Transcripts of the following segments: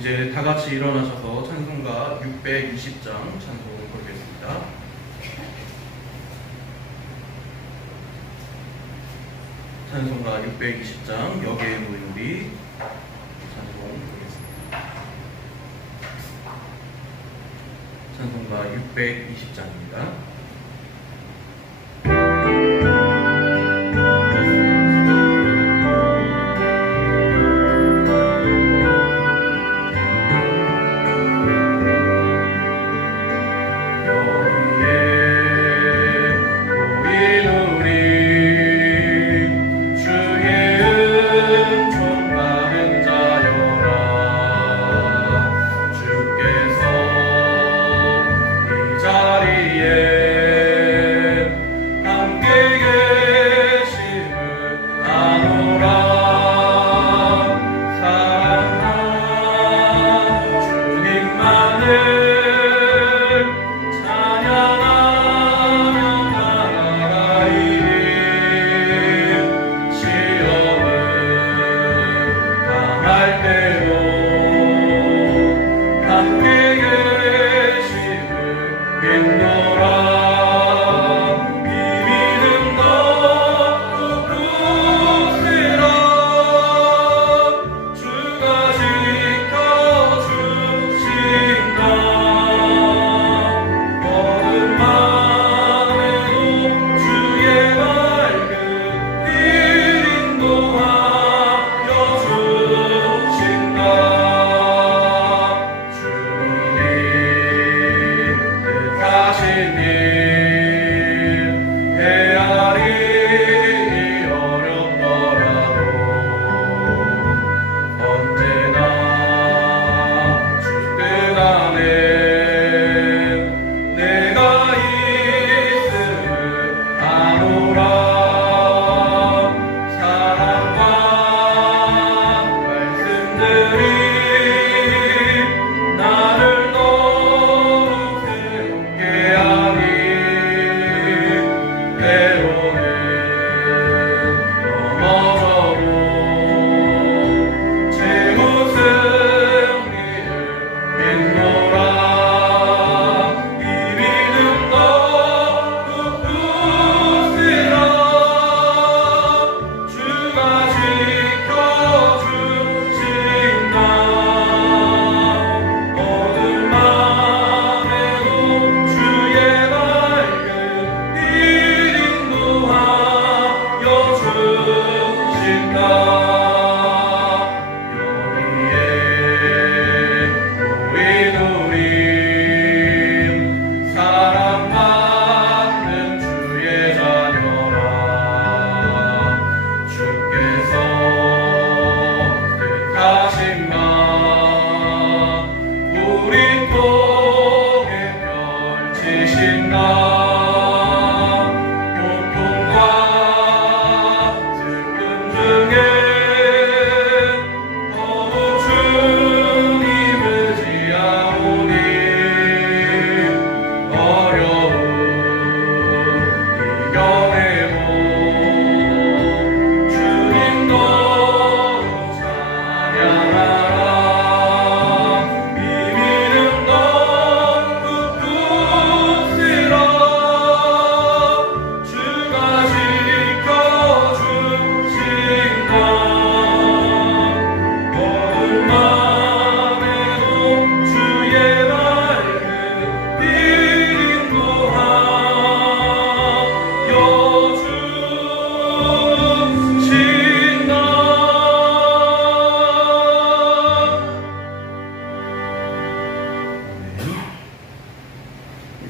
이제 다 같이 일어나셔서 찬송가 620장 찬송을 부르겠습니다. 찬송가 620장 여기에 모인 우리 찬송 부르겠습니다. 찬송가 620장입니다.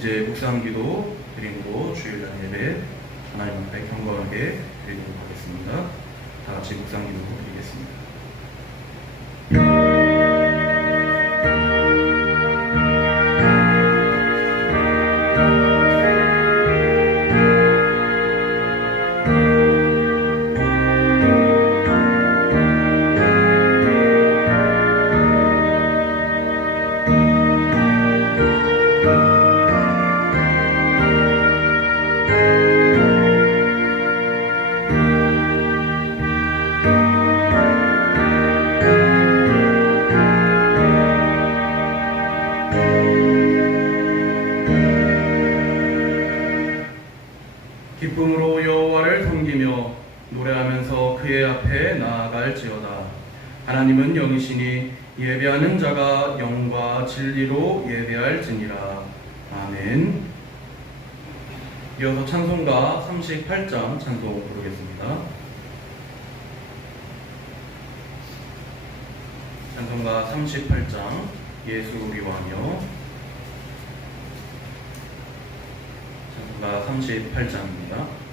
이제 묵상기도 드림으로 주일날 예배 하나님 앞에 경건하게 드리도록 하겠습니다. 다 같이 묵상기도 드리겠습니다. 하나님은 영이시니 예배하는 자가 영과 진리로 예배할지니라. 아멘. 이어서 찬송가 38장 찬송 부르겠습니다. 찬송가 38장 예수 우리 왕이여. 찬송가 38장입니다.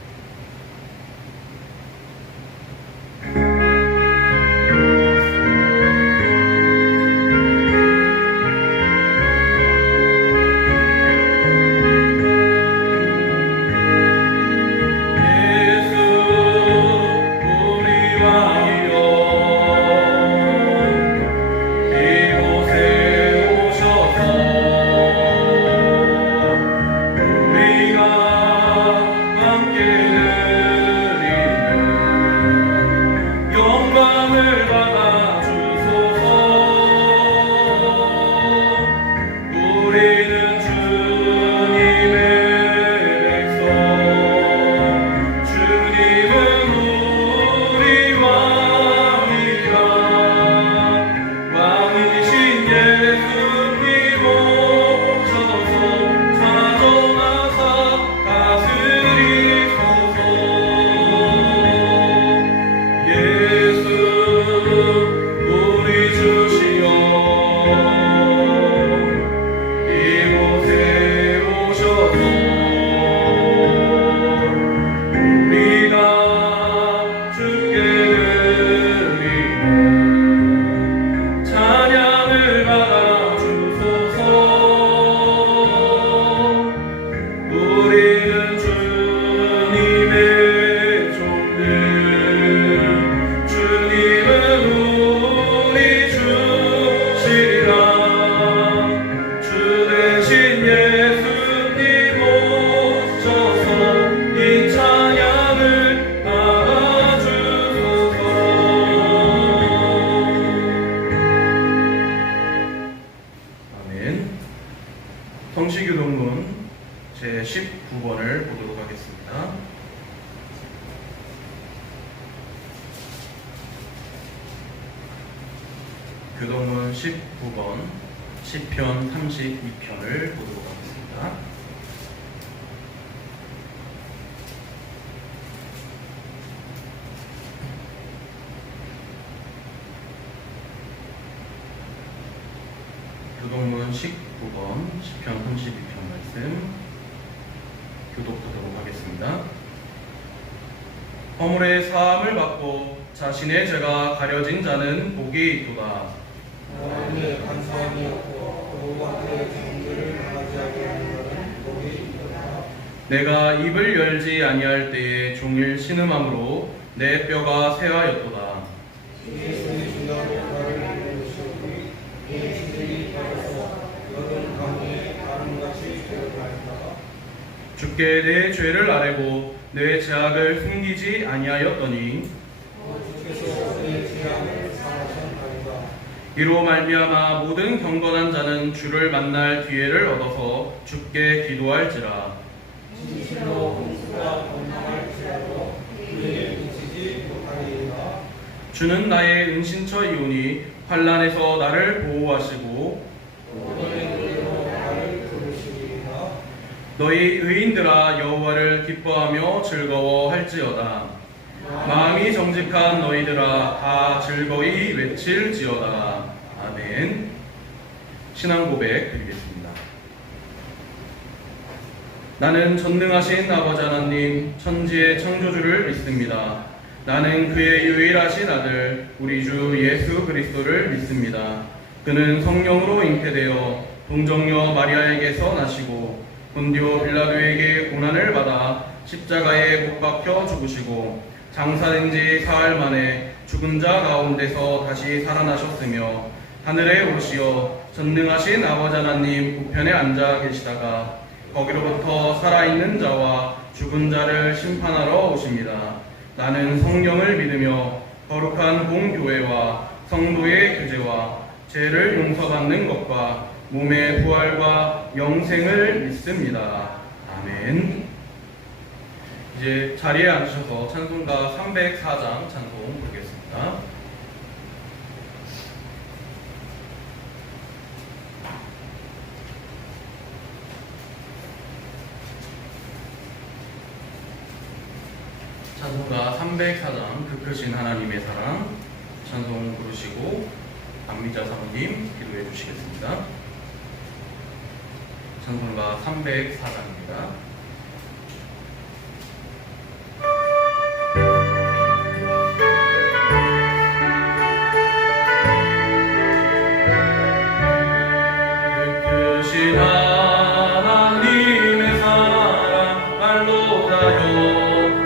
성시교동문 제19번을 보도록 하겠습니다. 교동문 19번 시편 32편을 보도록 하겠습니다. 교동문 19번 시편 32편 말씀 교독하도록 하겠습니다. 허물의 사함을 받고 자신의 죄가 가려진 자는 복이 있도다. 하나님의 간사함이 없고 여호와의 정죄를 당하지 하게 하는 자는 복이 있도다. 내가 입을 열지 아니할 때에 종일 신음함으로 내 뼈가 쇠하였도다. 예수의 주님의 나를 이루시오니 이 시들이 빠져서 여름 가뭄에 가름같이 되어가리다. 주께 내 죄를 아뢰고 내 죄악을 숨기지 아니하였더니 주께서 내 죄악을 사하셨나이다. 이로 말미암아 모든 경건한 자는 주를 만날 기회를 얻어서 주께 기도할지라. 진실로 홍수가 번성할지라도 그에게 미치지 못하리이다. 주는 나의 은신처이오니 환난에서 나를 보호하시고 너의 노래로 나를 부르시리이다. 너희 의인들아 여호와를 기뻐하며 즐거워할지어다. 마음이 정직한 너희들아 다 즐거이 외칠지어다. 아멘. 신앙 고백 드리겠습니다. 나는 전능하신 아버지 하나님 천지의 창조주를 믿습니다. 나는 그의 유일하신 아들 우리 주 예수 그리스도를 믿습니다. 그는 성령으로 잉태되어 동정녀 마리아에게서 나시고 본디오 빌라도에게 고난을 받아 십자가에 못 박혀 죽으시고 장사된 지 사흘 만에 죽은 자 가운데서 다시 살아나셨으며 하늘에 오르시어 전능하신 아버지 하나님 우편에 앉아 계시다가 거기로부터 살아있는 자와 죽은 자를 심판하러 오십니다. 나는 성령을 믿으며 거룩한 공교회와 성도의 교제와 죄를 용서받는 것과 몸의 부활과 영생을 믿습니다. 아멘. 이제 자리에 앉으셔서 찬송가 304장 찬송 부르겠습니다. 304장 그 크신 하나님의 사랑 찬송 부르시고 박미자 사모님 기도해 주시겠습니다. 찬송가 304장입니다. 하나님의 사랑 말로 다요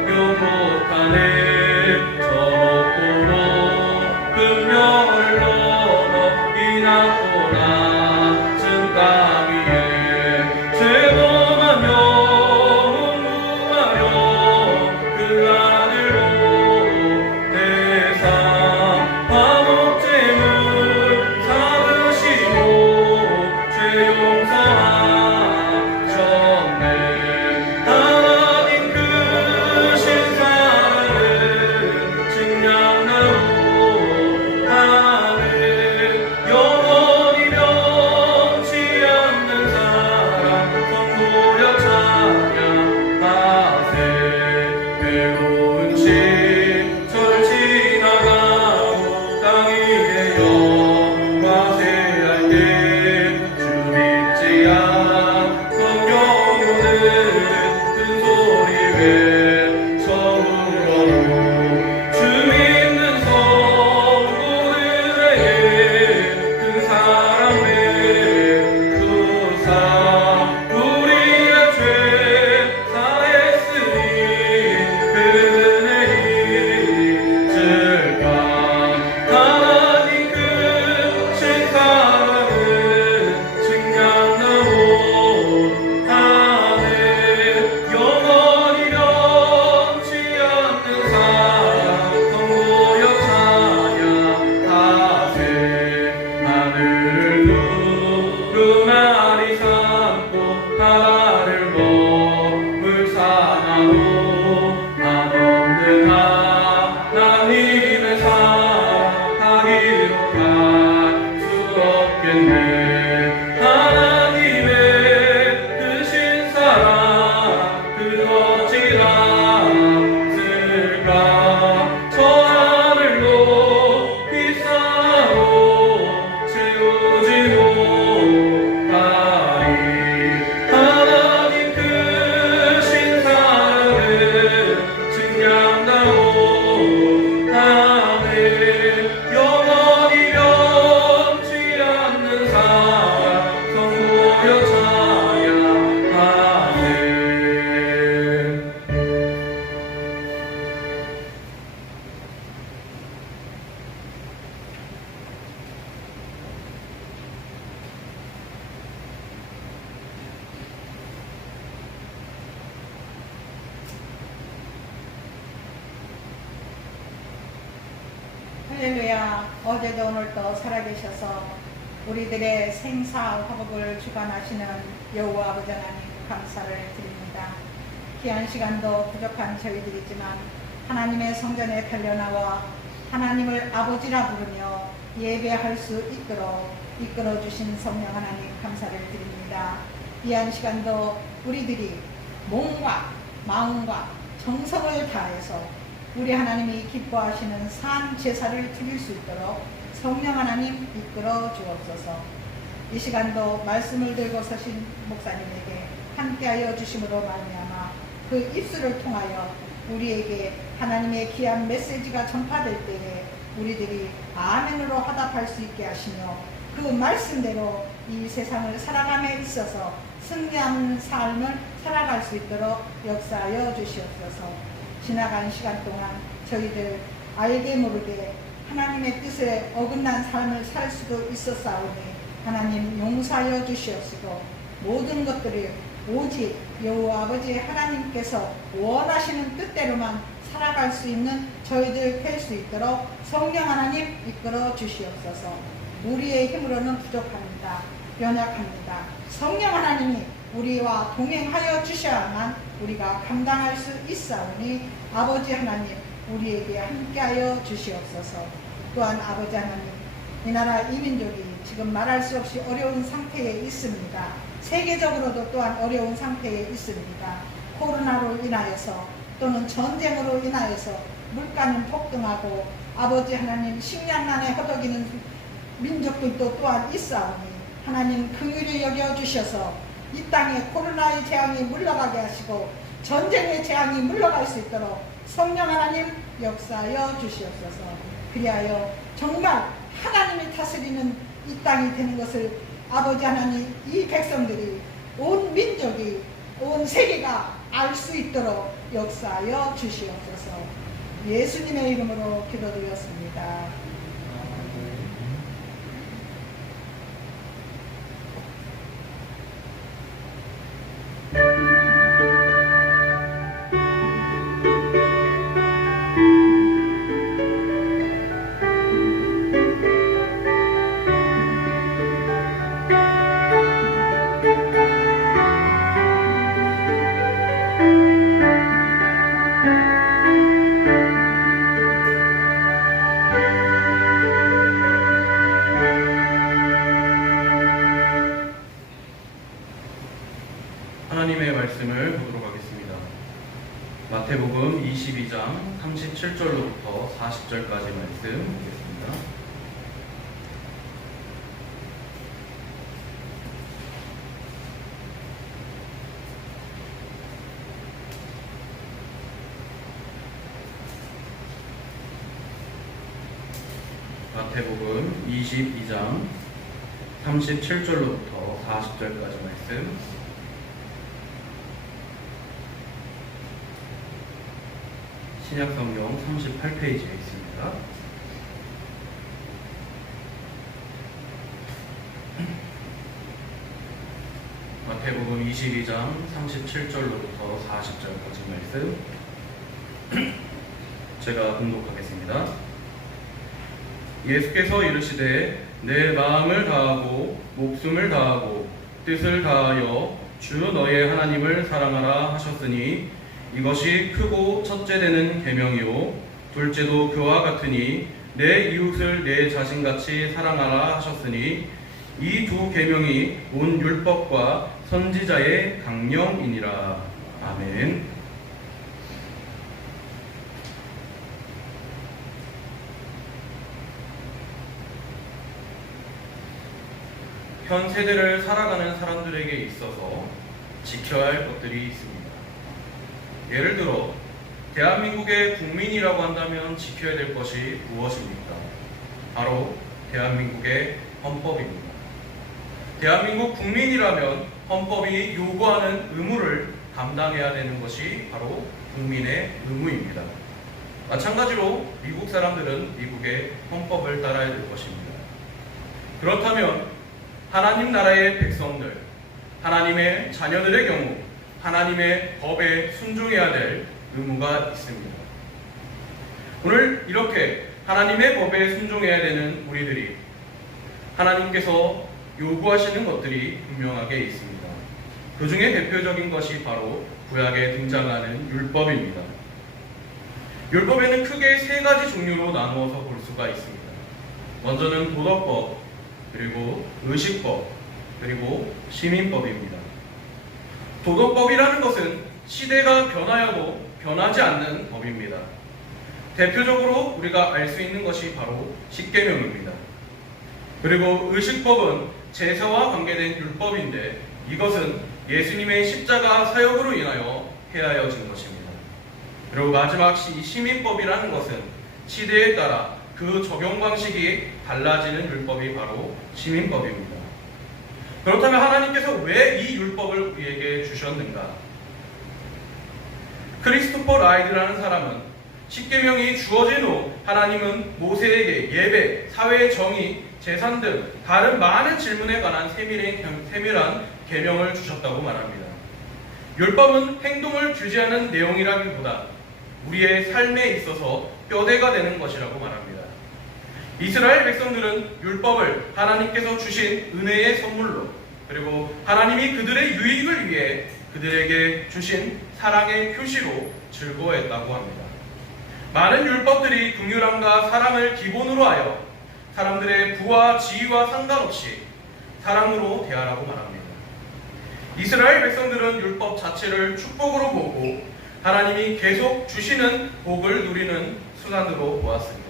요목하네 저 높고로 금멸로 이 낮고 낮은 땅 위에 죄범하며 무하려 그 아들로 대상 화목제물 사으시고 죄 용서하셨네 하나님 크신 사랑은 증량나고 하네 영원히 변치 않는 사랑 성도력 찬양하세 괴로운 시절 지나가고 땅 위에 영화세할 때 주 믿지 않던 영혼들은 큰 소리 외쳐불어도 주 믿는 성도들에게 그 사랑 베푸사 우리의 죄 사했으니 그 은혜 잊을까 하나님 크신 사랑은 증량나고 하네 영원히 변치 않는 사랑 성도역 찬양하세 하늘을 두루마리 삼고 바다를 머물 사나로 한없는 하나님의 사랑하기로 갈 수 없겠네 하나님의 크신 사랑 그것이라쓸까 저 하늘로 비싸고 채우지 못하리 하나님 크신 사랑은 증량나고 하네 영원히 변치 않는 사랑 성도여 찬양하네 할렐루야. 어제도 오늘도 살아계셔서 우리들의 생사 화복을 주관하시는 여호와 아버지 하나님 감사를 드립니다. 귀한 시간도 부족한 저희들이지만 하나님의 성전에 달려나와 하나님을 아버지라 부르며 예배할 수 있도록 이끌어 주신 성령 하나님 감사를 드립니다. 귀한 시간도 우리들이 몸과 마음과 정성을 다해서 우리 하나님이 기뻐하시는 산 제사를 드릴 수 있도록 성령 하나님 이끌어 주옵소서. 이 시간도 말씀을 들고 서신 목사님에게 함께하여 주심으로 말미암아 그 입술을 통하여 우리에게 하나님의 귀한 메시지가 전파될 때에 우리들이 아멘으로 화답할 수 있게 하시며 그 말씀대로 이 세상을 살아감에 있어서 승리하는 삶을 살아갈 수 있도록 역사하여 주시옵소서. 지나간 시간 동안 저희들 알게 모르게 하나님의 뜻에 어긋난 삶을 살 수도 있었사오니 하나님 용서하여 주시옵시고 모든 것들을 오직 여호와 아버지 하나님께서 원하시는 뜻대로만 살아갈 수 있는 저희들 될 수 있도록 성령 하나님 이끌어 주시옵소서. 우리의 힘으로는 부족합니다. 연약합니다. 성령 하나님이 우리와 동행하여 주셔야만 우리가 감당할 수 있사오니 아버지 하나님 우리에게 함께하여 주시옵소서. 또한 아버지 하나님 이 나라 이 민족이 지금 말할 수 없이 어려운 상태에 있습니다. 세계적으로도 또한 어려운 상태에 있습니다. 코로나로 인하여서 또는 전쟁으로 인하여서 물가는 폭등하고 아버지 하나님 식량난에 허덕이는 민족들도 또한 있사오니 하나님 긍휼히 여겨주셔서 이 땅에 코로나의 재앙이 물러가게 하시고 전쟁의 재앙이 물러갈 수 있도록 성령 하나님 역사하여 주시옵소서. 그리하여 정말 하나님이 다스리는 이 땅이 되는 것을 아버지 하나님 이 백성들이 온 민족이 온 세계가 알 수 있도록 역사하여 주시옵소서. 예수님의 이름으로 기도드렸습니다. 하나님의 말씀을 보도록 하겠습니다. 마태복음 22장 37절로부터 40절까지 말씀 보겠습니다. 마태복음 22장 37절로부터 40절까지 말씀. 신약성경 38페이지에 있습니다. 마태복음 22장 37절로부터 40절까지 말씀 제가 봉독하겠습니다. 예수께서 이르시되 내 마음을 다하고 목숨을 다하고 뜻을 다하여 주 너의 하나님을 사랑하라 하셨으니 이것이 크고 첫째 되는 계명이요 둘째도 그와 같으니 내 이웃을 내 자신같이 사랑하라 하셨으니 이 두 계명이 온 율법과 선지자의 강령이니라. 아멘. 현 세대를 살아가는 사람들에게 있어서 지켜야 할 것들이 있습니다. 예를 들어 대한민국의 국민이라고 한다면 지켜야 될 것이 무엇입니까? 바로 대한민국의 헌법입니다. 대한민국 국민이라면 헌법이 요구하는 의무를 감당해야 되는 것이 바로 국민의 의무입니다. 마찬가지로 미국 사람들은 미국의 헌법을 따라야 될 것입니다. 그렇다면 하나님 나라의 백성들, 하나님의 자녀들의 경우 하나님의 법에 순종해야 될 의무가 있습니다. 오늘 이렇게 하나님의 법에 순종해야 되는 우리들이 하나님께서 요구하시는 것들이 분명하게 있습니다. 그 중에 대표적인 것이 바로 구약에 등장하는 율법입니다. 율법에는 크게 세 가지 종류로 나누어서 볼 수가 있습니다. 먼저는 도덕법, 그리고 의식법, 그리고 시민법입니다. 도덕법이라는 것은 시대가 변하여도 변하지 않는 법입니다. 대표적으로 우리가 알 수 있는 것이 바로 십계명입니다. 그리고 의식법은 제사와 관계된 율법인데 이것은 예수님의 십자가 사역으로 인하여 해하여진 것입니다. 그리고 마지막 시민법이라는 것은 시대에 따라 그 적용 방식이 달라지는 율법이 바로 시민법입니다. 그렇다면 하나님께서 왜 이 율법을 우리에게 주셨는가? 크리스토퍼 라이드라는 사람은 십계명이 주어진 후 하나님은 모세에게 예배, 사회 정의, 재산 등 다른 많은 질문에 관한 세밀한 계명을 주셨다고 말합니다. 율법은 행동을 규제하는 내용이라기보다 우리의 삶에 있어서 뼈대가 되는 것이라고 말합니다. 이스라엘 백성들은 율법을 하나님께서 주신 은혜의 선물로 그리고 하나님이 그들의 유익을 위해 그들에게 주신 사랑의 표시로 즐거워했다고 합니다. 많은 율법들이 긍휼함과 사랑을 기본으로 하여 사람들의 부와 지위와 상관없이 사랑으로 대하라고 말합니다. 이스라엘 백성들은 율법 자체를 축복으로 보고 하나님이 계속 주시는 복을 누리는 수단으로 보았습니다.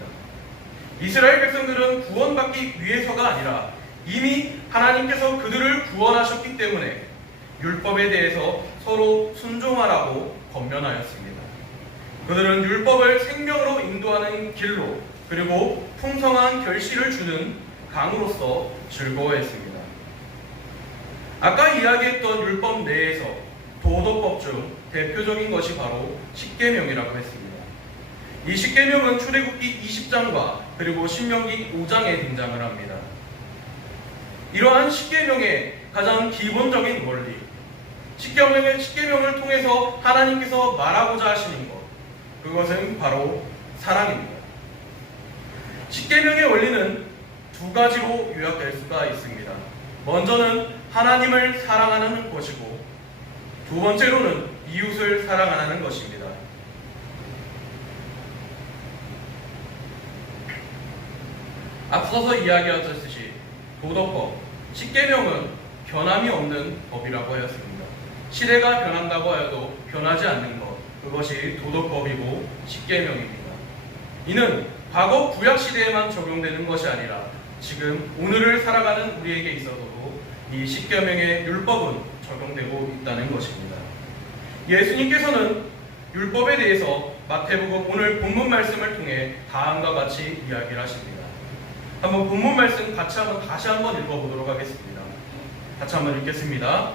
이스라엘 백성들은 구원받기 위해서가 아니라 이미 하나님께서 그들을 구원하셨기 때문에 율법에 대해서 서로 순종하라고 권면하였습니다. 그들은 율법을 생명으로 인도하는 길로 그리고 풍성한 결실을 주는 강으로서 즐거워했습니다. 아까 이야기했던 율법 내에서 도덕법 중 대표적인 것이 바로 십계명이라고 했습니다. 이 십계명은 출애굽기 20장과 그리고 신명기 5장에 등장을 합니다. 이러한 십계명의 가장 기본적인 원리, 십계명을 통해서 하나님께서 말하고자 하시는 것, 그것은 바로 사랑입니다. 십계명의 원리는 두 가지로 요약될 수가 있습니다. 먼저는 하나님을 사랑하는 것이고 두 번째로는 이웃을 사랑하는 것입니다. 앞서서 이야기하셨듯이 도덕법, 십계명은 변함이 없는 법이라고 하였습니다. 시대가 변한다고 하여도 변하지 않는 것, 그것이 도덕법이고 십계명입니다. 이는 과거 구약 시대에만 적용되는 것이 아니라 지금 오늘을 살아가는 우리에게 있어서도 이 십계명의 율법은 적용되고 있다는 것입니다. 예수님께서는 율법에 대해서 마태복음 오늘 본문 말씀을 통해 다음과 같이 이야기를 하십니다. 한번 본문 말씀 다시 한번 읽어보도록 하겠습니다. 같이 한번 읽겠습니다.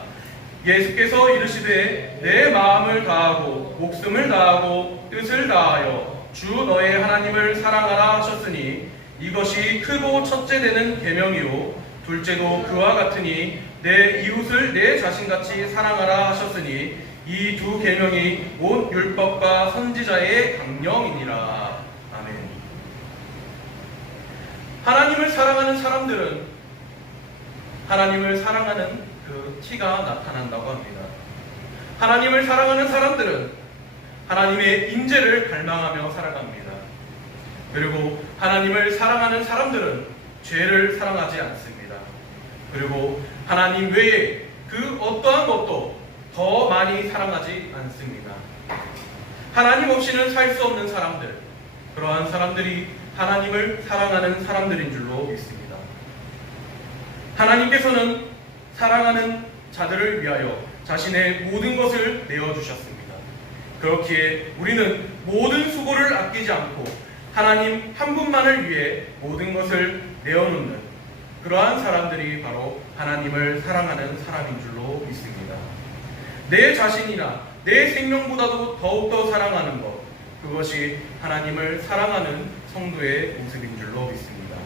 예수께서 이르시되 내 마음을 다하고 목숨을 다하고 뜻을 다하여 주 너의 하나님을 사랑하라 하셨으니 이것이 크고 첫째 되는 계명이요 둘째도 그와 같으니 내 이웃을 내 자신같이 사랑하라 하셨으니 이 두 계명이 온 율법과 선지자의 강령이니라. 아멘. 하나님을 사랑하는 사람들은 하나님을 사랑하는 그 티가 나타난다고 합니다. 하나님을 사랑하는 사람들은 하나님의 임재를 갈망하며 살아갑니다. 그리고 하나님을 사랑하는 사람들은 죄를 사랑하지 않습니다. 그리고 하나님 외에 그 어떠한 것도 더 많이 사랑하지 않습니다. 하나님 없이는 살 수 없는 사람들, 그러한 사람들이 하나님을 사랑하는 사람들인 줄로 믿습니다. 하나님께서는 사랑하는 자들을 위하여 자신의 모든 것을 내어주셨습니다. 그렇기에 우리는 모든 수고를 아끼지 않고 하나님 한 분만을 위해 모든 것을 내어놓는 그러한 사람들이 바로 하나님을 사랑하는 사람인 줄로 믿습니다. 내 자신이나 내 생명보다도 더욱더 사랑하는 것, 그것이 하나님을 사랑하는 성도의 모습인 줄로 믿습니다.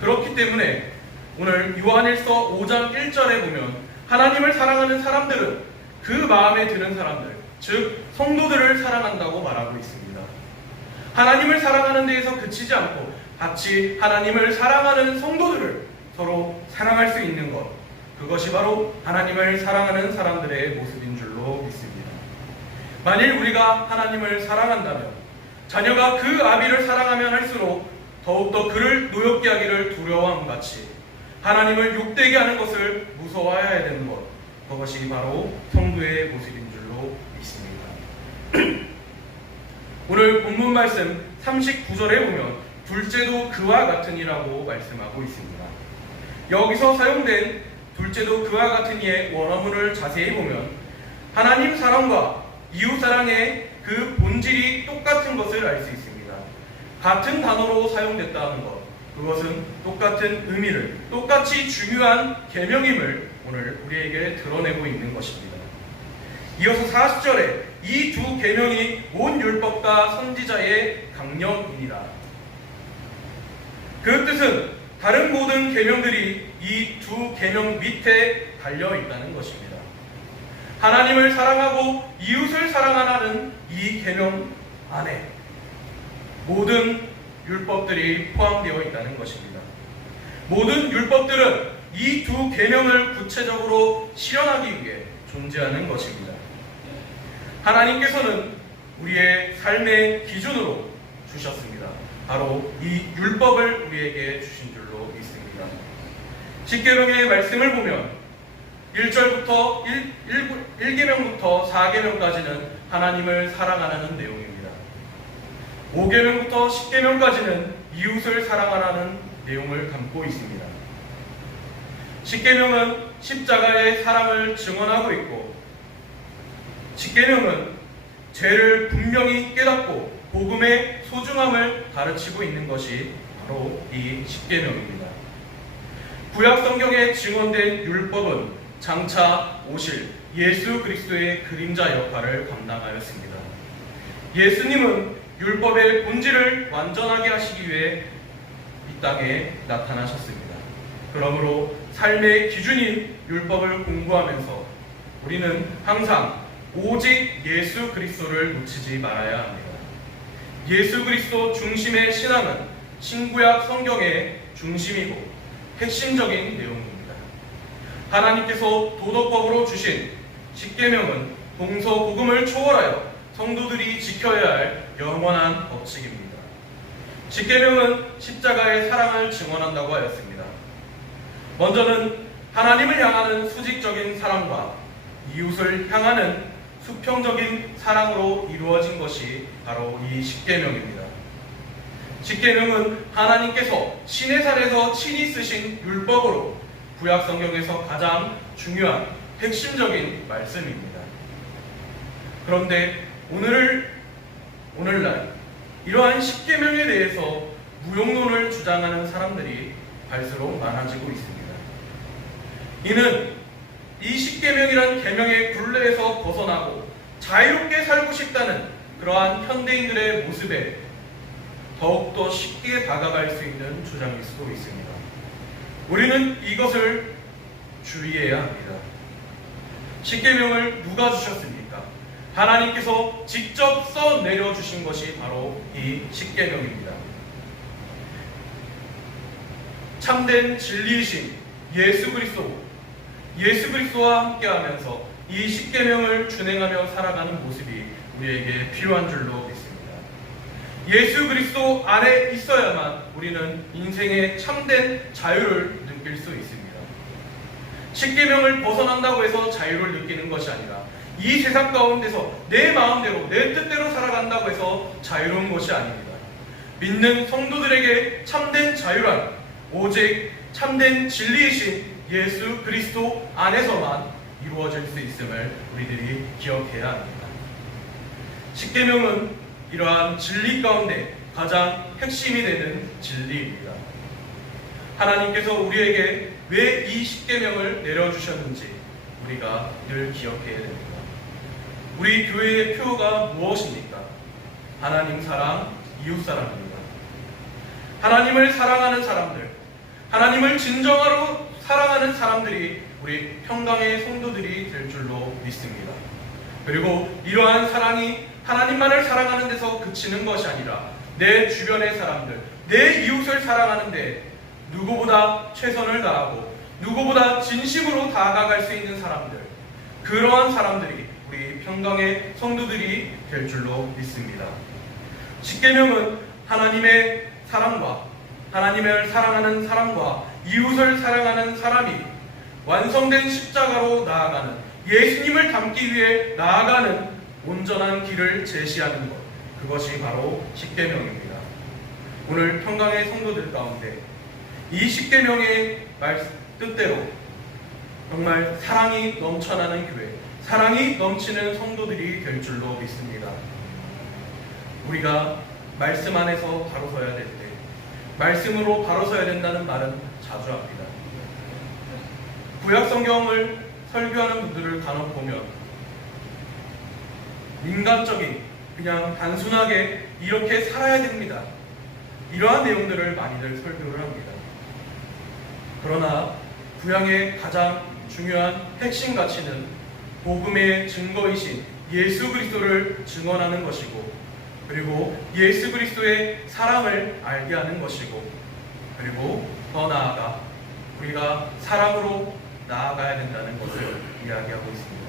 그렇기 때문에 오늘 요한일서 5장 1절에 보면 하나님을 사랑하는 사람들은 그 마음에 드는 사람들, 즉 성도들을 사랑한다고 말하고 있습니다. 하나님을 사랑하는 데에서 그치지 않고 같이 하나님을 사랑하는 성도들을 서로 사랑할 수 있는 것, 그것이 바로 하나님을 사랑하는 사람들의 모습인 줄로 믿습니다. 만일 우리가 하나님을 사랑한다면 자녀가 그 아비를 사랑하면 할수록 더욱더 그를 노엽게 하기를 두려워함 같이 하나님을 욕되게 하는 것을 무서워해야 되는 것, 그것이 바로 성도의 모습인 줄로 믿습니다. 오늘 본문 말씀 39절에 보면 둘째도 그와 같으니라고 말씀하고 있습니다. 여기서 사용된 둘째도 그와 같으니의 원어문을 자세히 보면 하나님 사랑과 이웃 사랑의 그 본질이 똑같은 것을 알 수 있습니다. 같은 단어로 사용됐다는 것, 그것은 똑같은 의미를, 똑같이 중요한 계명임을 오늘 우리에게 드러내고 있는 것입니다. 이어서 40절에 이 두 계명이 온 율법과 선지자의 강령이니라. 그 뜻은 다른 모든 계명들이 이 두 계명 밑에 달려 있다는 것입니다. 하나님을 사랑하고 이웃을 사랑하라는 이 계명 안에 모든 율법들이 포함되어 있다는 것입니다. 모든 율법들은 이 두 계명을 구체적으로 실현하기 위해 존재하는 것입니다. 하나님께서는 우리의 삶의 기준으로 주셨습니다. 바로 이 율법을 우리에게 주신 줄로 믿습니다. 십계명의 말씀을 보면 1절부터 1계명부터 4계명까지는 하나님을 사랑하라는 내용입니다. 5계명부터 10계명까지는 이웃을 사랑하라는 내용을 담고 있습니다. 10계명은 십자가의 사랑을 증언하고 있고 10계명은 죄를 분명히 깨닫고 복음의 소중함을 가르치고 있는 것이 바로 이 10계명입니다. 구약 성경에 증언된 율법은 장차 오실 예수 그리스도의 그림자 역할을 감당하였습니다. 예수님은 율법의 본질을 완전하게 하시기 위해 이 땅에 나타나셨습니다. 그러므로 삶의 기준인 율법을 공부하면서 우리는 항상 오직 예수 그리스도를 놓치지 말아야 합니다. 예수 그리스도 중심의 신앙은 신구약 성경의 중심이고 핵심적인 내용입니다. 하나님께서 도덕법으로 주신 10계명은 동서고금을 초월하여 성도들이 지켜야 할 영원한 법칙입니다. 10계명은 십자가의 사랑을 증언한다고 하였습니다. 먼저는 하나님을 향하는 수직적인 사랑과 이웃을 향하는 수평적인 사랑으로 이루어진 것이 바로 이 10계명입니다. 10계명은 하나님께서 시내산에서 친히 쓰신 율법으로 구약 성경에서 가장 중요한 핵심적인 말씀입니다. 그런데 오늘날 이러한 10계명에 대해서 무용론을 주장하는 사람들이 갈수록 많아지고 있습니다. 이는 이 10계명이란 계명의 굴레에서 벗어나고 자유롭게 살고 싶다는 그러한 현대인들의 모습에 더욱더 쉽게 다가갈 수 있는 주장일 수도 있습니다. 우리는 이것을 주의해야 합니다. 10계명을 누가 주셨습니까? 하나님께서 직접 써 내려주신 것이 바로 이 10계명입니다. 참된 진리이신 예수 그리스도와 함께하면서 이 10계명을 준행하며 살아가는 모습이 우리에게 필요한 줄로 믿습니다. 예수 그리스도 안에 있어야만 우리는 인생의 참된 자유를 느낄 수 있습니다. 10계명을 벗어난다고 해서 자유를 느끼는 것이 아니라 이 세상 가운데서 내 마음대로 내 뜻대로 살아간다고 해서 자유로운 것이 아닙니다. 믿는 성도들에게 참된 자유란 오직 참된 진리이신 예수 그리스도 안에서만 이루어질 수 있음을 우리들이 기억해야 합니다. 10계명은 이러한 진리 가운데 가장 핵심이 되는 진리입니다. 하나님께서 우리에게 왜 이 10계명을 내려주셨는지 우리가 늘 기억해야 됩니다. 우리 교회의 표가 무엇입니까? 하나님 사랑, 이웃 사랑입니다. 하나님을 사랑하는 사람들, 하나님을 진정으로 사랑하는 사람들이 우리 평강의 성도들이 될 줄로 믿습니다. 그리고 이러한 사랑이 하나님만을 사랑하는 데서 그치는 것이 아니라 내 주변의 사람들, 내 이웃을 사랑하는데 누구보다 최선을 다하고 누구보다 진심으로 다가갈 수 있는 사람들, 그러한 사람들이 우리 평강의 성도들이 될 줄로 믿습니다. 10계명은 하나님의 사랑과 하나님을 사랑하는 사람과 이웃을 사랑하는 사람이 완성된 십자가로 나아가는 예수님을 닮기 위해 나아가는 온전한 길을 제시하는 것, 그것이 바로 10계명입니다. 오늘 평강의 성도들 가운데 이 10계명의 뜻대로 정말 사랑이 넘쳐나는 교회, 사랑이 넘치는 성도들이 될 줄로 믿습니다. 우리가 말씀 안에서 바로 서야 될 때, 말씀으로 바로 서야 된다는 말은 자주 합니다. 구약 성경을 설교하는 분들을 간혹 보면 인간적인, 그냥 단순하게 이렇게 살아야 됩니다, 이러한 내용들을 많이들 설교를 합니다. 그러나 구약의 가장 중요한 핵심 가치는 복음의 증거이신 예수 그리스도를 증언하는 것이고, 그리고 예수 그리스도의 사랑을 알게 하는 것이고, 그리고 더 나아가 우리가 사랑으로 나아가야 된다는 것을 이야기하고 있습니다.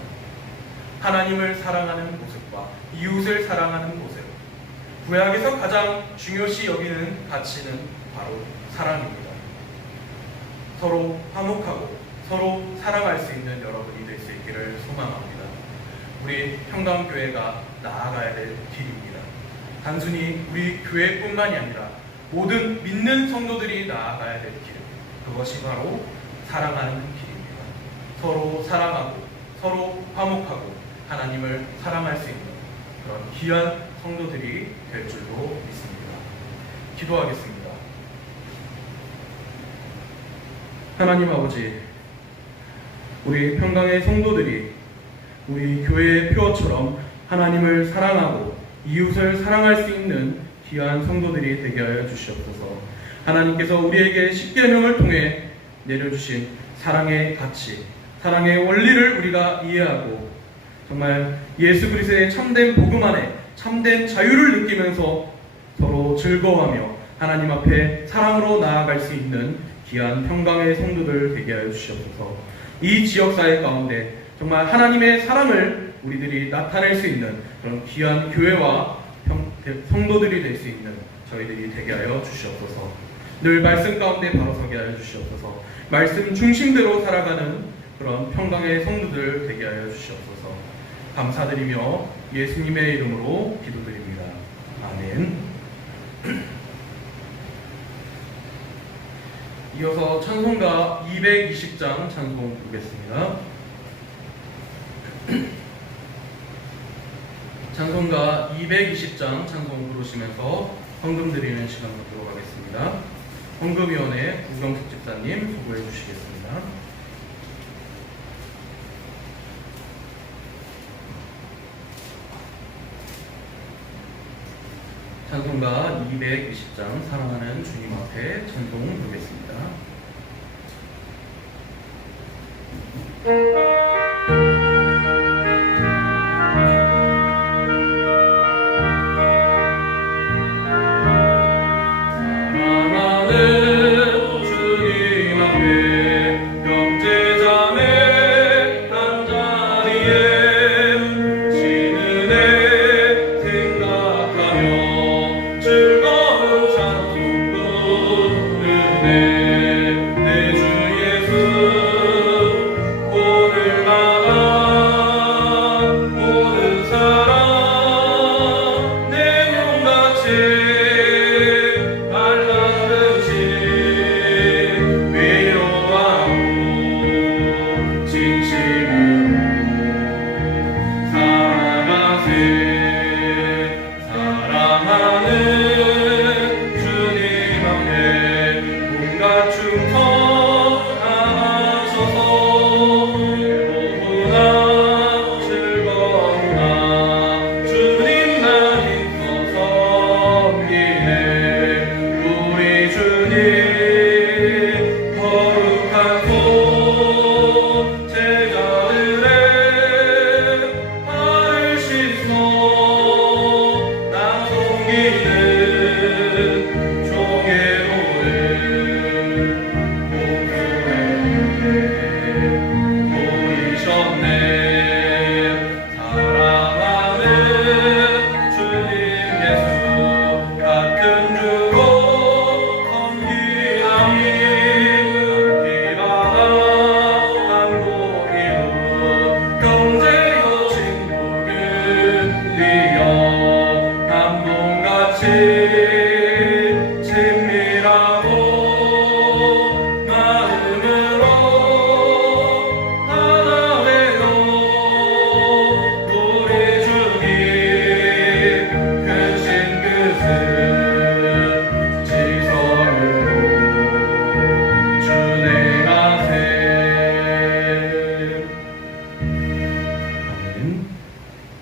하나님을 사랑하는 모습과 이웃을 사랑하는 모습, 구약에서 가장 중요시 여기는 가치는 바로 사랑입니다. 서로 화목하고 서로 사랑할 수 있는 여러분이 될 수 있기를 소망합니다. 우리 평강교회가 나아가야 될 길입니다. 단순히 우리 교회뿐만이 아니라 모든 믿는 성도들이 나아가야 될 길, 그것이 바로 사랑하는 길입니다. 서로 사랑하고 서로 화목하고 하나님을 사랑할 수 있는 그런 귀한 성도들이 될 줄로 믿습니다. 기도하겠습니다. 하나님 아버지, 우리 평강의 성도들이 우리 교회의 표어처럼 하나님을 사랑하고 이웃을 사랑할 수 있는 귀한 성도들이 되게 하여 주시옵소서. 하나님께서 우리에게 십계명을 통해 내려주신 사랑의 가치, 사랑의 원리를 우리가 이해하고 정말 예수 그리스도의 참된 복음 안에 참된 자유를 느끼면서 서로 즐거워하며 하나님 앞에 사랑으로 나아갈 수 있는 귀한 평강의 성도들 되게 하여 주시옵소서. 이 지역사회 가운데 정말 하나님의 사랑을 우리들이 나타낼 수 있는 그런 귀한 교회와 성도들이 될 수 있는 저희들이 되게 하여 주시옵소서. 늘 말씀 가운데 바로 서게 하여 주시옵소서. 말씀 중심대로 살아가는 그런 평강의 성도들 되게 하여 주시옵소서. 감사드리며 예수님의 이름으로 기도드립니다. 아멘. 이어서 찬송가 220장 찬송 부르겠습니다. 찬송가 220장 찬송 부르시면서 헌금 드리는 시간 갖도록 하겠습니다. 헌금위원회 우경숙 집사님 수고해 주시겠습니다. 찬송가 220장 사랑하는 주님 앞에 찬송 부르겠습니다.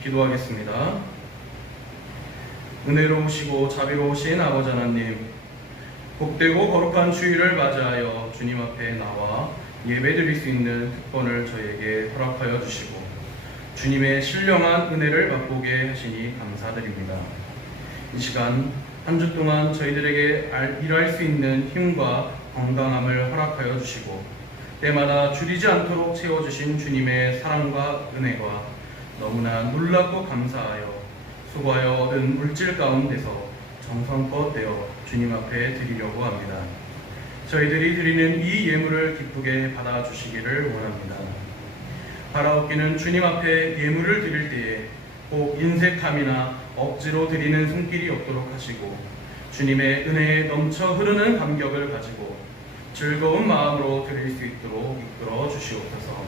기도하겠습니다. 은혜로우시고 자비로우신 아버지 하나님, 복되고 거룩한 주일을 맞이하여 주님 앞에 나와 예배드릴 수 있는 특권을 저희에게 허락하여 주시고 주님의 신령한 은혜를 맛보게 하시니 감사드립니다. 이 시간 한 주 동안 저희들에게 일할 수 있는 힘과 건강함을 허락하여 주시고 때마다 줄이지 않도록 채워주신 주님의 사랑과 은혜가 너무나 놀랍고 감사하여 수고하여 얻은 물질 가운데서 정성껏 되어 주님 앞에 드리려고 합니다. 저희들이 드리는 이 예물을 기쁘게 받아주시기를 원합니다. 바라옵기는 주님 앞에 예물을 드릴 때에 꼭 인색함이나 억지로 드리는 손길이 없도록 하시고 주님의 은혜에 넘쳐 흐르는 감격을 가지고 즐거운 마음으로 드릴 수 있도록 이끌어 주시옵소서.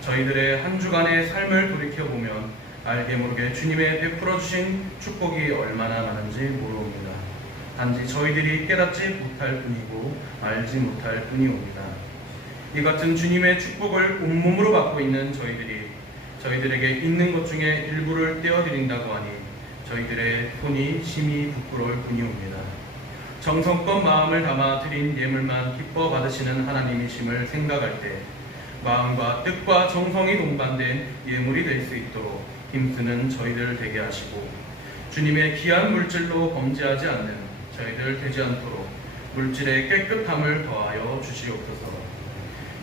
저희들의 한 주간의 삶을 돌이켜보면 알게 모르게 주님의 베풀어 주신 축복이 얼마나 많은지 모르옵니다. 단지 저희들이 깨닫지 못할 뿐이고 알지 못할 뿐이옵니다. 이 같은 주님의 축복을 온몸으로 받고 있는 저희들에게 있는 것 중에 일부를 떼어드린다고 하니 저희들의 손이 심히 부끄러울 뿐이옵니다. 정성껏 마음을 담아 드린 예물만 기뻐 받으시는 하나님이심을 생각할 때 마음과 뜻과 정성이 동반된 예물이 될 수 있도록 힘쓰는 저희들 되게 하시고 주님의 귀한 물질로 범죄하지 않는 저희들 되지 않도록 물질의 깨끗함을 더하여 주시옵소서.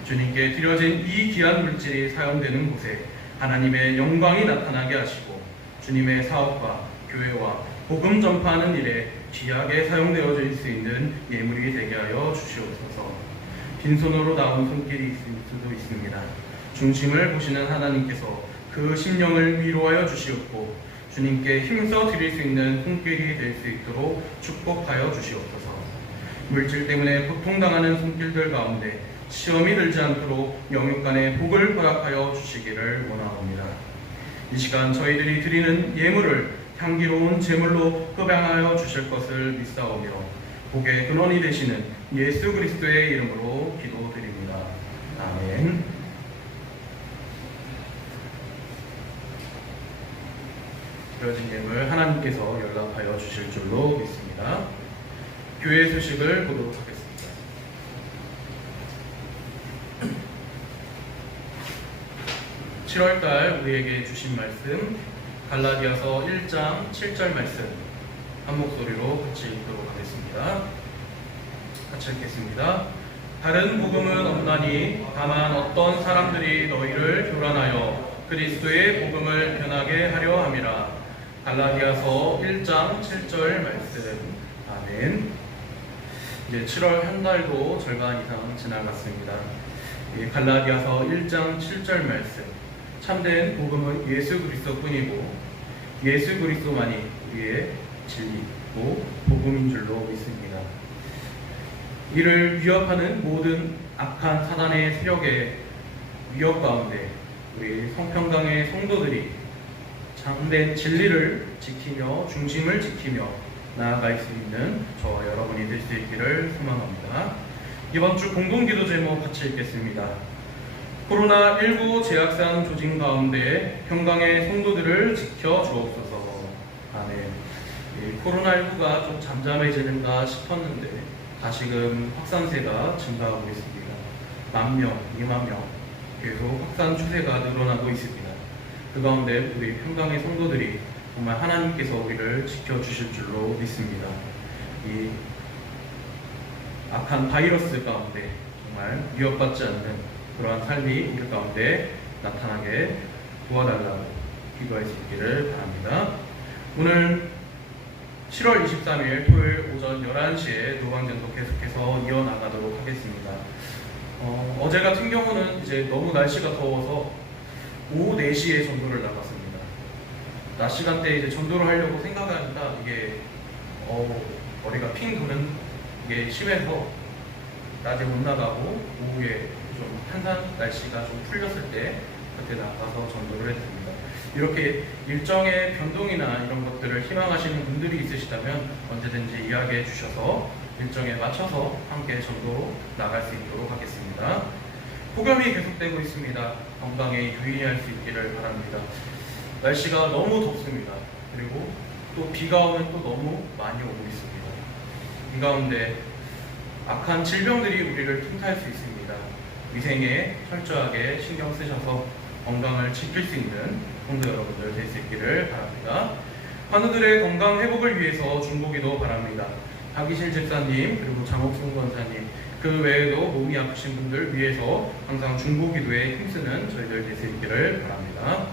주님께 드려진 이 귀한 물질이 사용되는 곳에 하나님의 영광이 나타나게 하시고 주님의 사업과 교회와 복음 전파하는 일에 귀하게 사용되어질 수 있는 예물이 되게 하여 주시옵소서. 빈손으로 나온 손길이 있을 수도 있습니다. 중심을 보시는 하나님께서 그 심령을 위로하여 주시옵고 주님께 힘써 드릴 수 있는 손길이 될 수 있도록 축복하여 주시옵소서. 물질 때문에 고통당하는 손길들 가운데 시험이 들지 않도록 영육간의 복을 허락하여 주시기를 원하옵니다. 이 시간 저희들이 드리는 예물을 향기로운 제물로 흡양하여 주실 것을 믿사오며 복의 근원이 되시는 예수 그리스도의 이름으로 기도드립니다. 아멘. 드려진 예물 하나님께서 연락하여 주실 줄로 믿습니다. 교회 소식을 보도록 하겠습니다. 7월달 우리에게 주신 말씀 갈라디아서 1장 7절 말씀 한 목소리로 같이 읽도록 하겠습니다. 같이 읽겠습니다. 다른 복음은 없나니 다만 어떤 사람들이 너희를 교란하여 그리스도의 복음을 변하게 하려 함이라. 갈라디아서 1장 7절 말씀. 아멘. 이제 7월 한 달도 절반 이상 지나갔습니다. 갈라디아서 1장 7절 말씀. 참된 복음은 예수 그리스도뿐이고 예수 그리스도만이 우리의 진리고 복음인 줄로 믿습니다. 이를 위협하는 모든 악한 사단의 세력의 위협 가운데 우리 성평강의 성도들이 참된 진리를 지키며 중심을 지키며 나아갈 수 있는 저와 여러분이 될 수 있기를 소망합니다. 이번 주 공동기도 제목 같이 읽겠습니다. 코로나19 재확산 조짐 가운데 평강의 성도들을 지켜 주옵소서. 아멘. 코로나19가 좀 잠잠해지는가 싶었는데 다시금 확산세가 증가하고 있습니다. 10,000명, 20,000명 계속 확산 추세가 늘어나고 있습니다. 그 가운데 우리 평강의 성도들이 정말 하나님께서 우리를 지켜주실 줄로 믿습니다. 이 악한 바이러스 가운데 정말 위협받지 않는 그러한 삶이 우리 가운데 나타나게 도와달라고 기도할 수 있기를 바랍니다. 오늘 7월 23일 토요일 오전 11시에 노방전도 계속해서 이어나가도록 하겠습니다. 어제 같은 경우는 이제 너무 날씨가 더워서 오후 4시에 전도를 나갔습니다. 낮 시간대에 이제 전도를 하려고 생각하니까 이게 머리가 핑 도는 게 심해서 낮에 못 나가고 오후에 좀 한산 날씨가 좀 풀렸을 때 그때 나가서 전도를 했습니다. 이렇게 일정의 변동이나 이런 것들을 희망하시는 분들이 있으시다면 언제든지 이야기해 주셔서 일정에 맞춰서 함께 전도로 나갈 수 있도록 하겠습니다. 폭염이 계속되고 있습니다. 건강에 유의할 수 있기를 바랍니다. 날씨가 너무 덥습니다. 그리고 또 비가 오면 또 너무 많이 오고 있습니다. 이 가운데 악한 질병들이 우리를 틈탈 수 있습니다. 위생에 철저하게 신경 쓰셔서 건강을 지킬 수 있는 성도 여러분들 될 수 있기를 바랍니다. 환우들의 건강 회복을 위해서 중보기도 바랍니다. 박이실 집사님 그리고 장옥순 권사님 그 외에도 몸이 아프신 분들 위해서 항상 중보기도에 힘쓰는 저희들 될 수 있기를 바랍니다.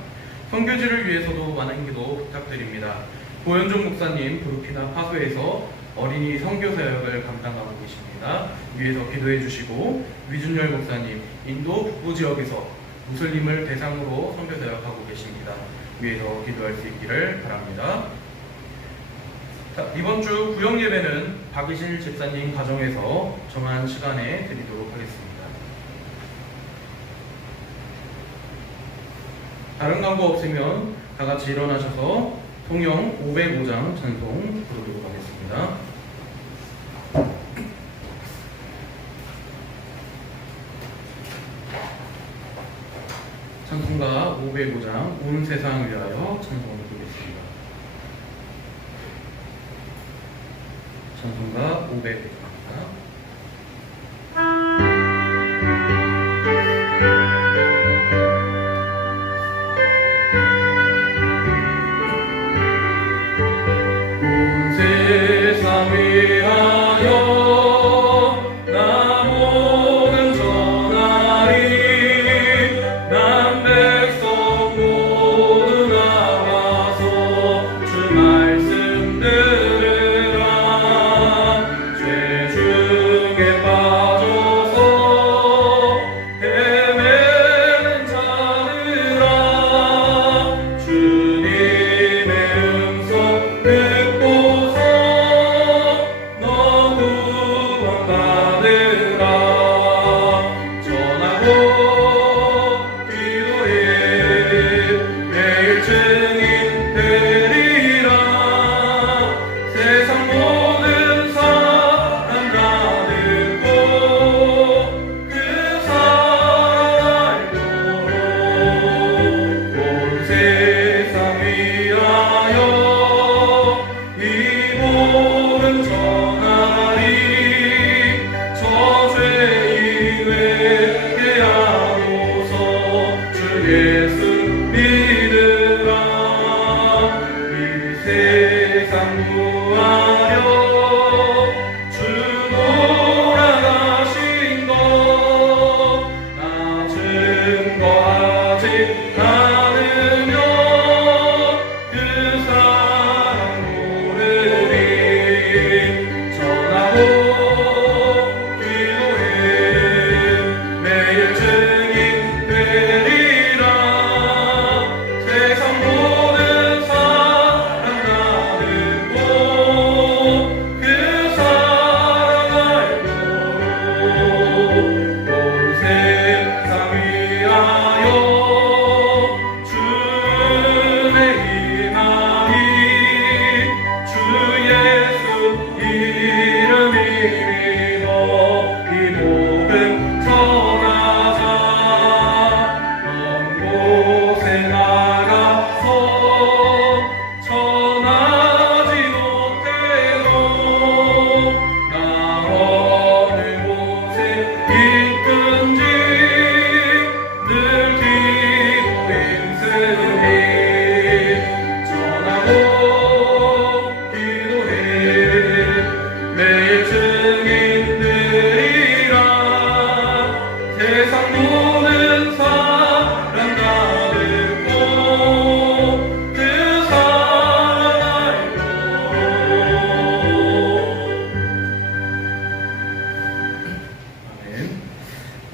선교지를 위해서도 많은 기도 부탁드립니다. 고현종 목사님 부르키나 파소에서 어린이 선교사역을 감당하고 계십니다. 위에서 기도해 주시고 위준열 목사님 인도 북부 지역에서 무슬림을 대상으로 선교대학하고 계십니다. 위에서 기도할 수 있기를 바랍니다. 자, 이번 주 구역 예배는 박이실 집사님 가정에서 정한 시간에 드리도록 하겠습니다. 다른 광고 없으면 다 같이 일어나셔서 통영 505장 찬송 부르도록 하겠습니다. 찬송가 505장 온 세상 위하여 찬송을 부르겠습니다. 찬송가 505장입니다.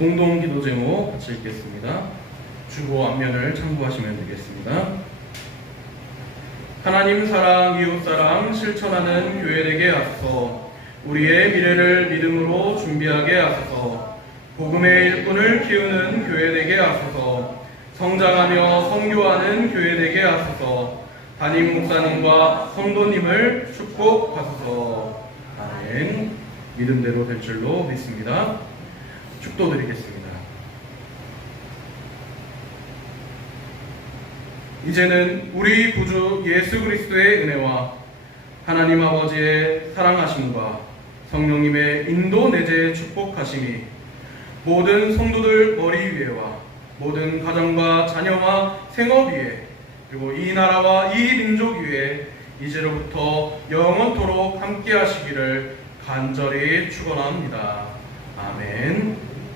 공동기도 제목 같이 읽겠습니다. 주보 앞면을 참고하시면 되겠습니다. 하나님 사랑, 이웃 사랑 실천하는 교회되게 하소서. 우리의 미래를 믿음으로 준비하게 하소서. 복음의 일꾼을 키우는 교회되게 하소서. 성장하며 선교하는 교회되게 하소서. 담임 목사님과 성도님을 축복하소서. 아멘. 믿음대로 될 줄로 믿습니다. 축도드리겠습니다. 이제는 우리 구주 예수 그리스도의 은혜와 하나님 아버지의 사랑하심과 성령님의 인도 내재 축복하심이 모든 성도들 머리 위에와 모든 가정과 자녀와 생업 위에 그리고 이 나라와 이 민족 위에 이제로부터 영원토록 함께 하시기를 간절히 축원합니다. 아멘.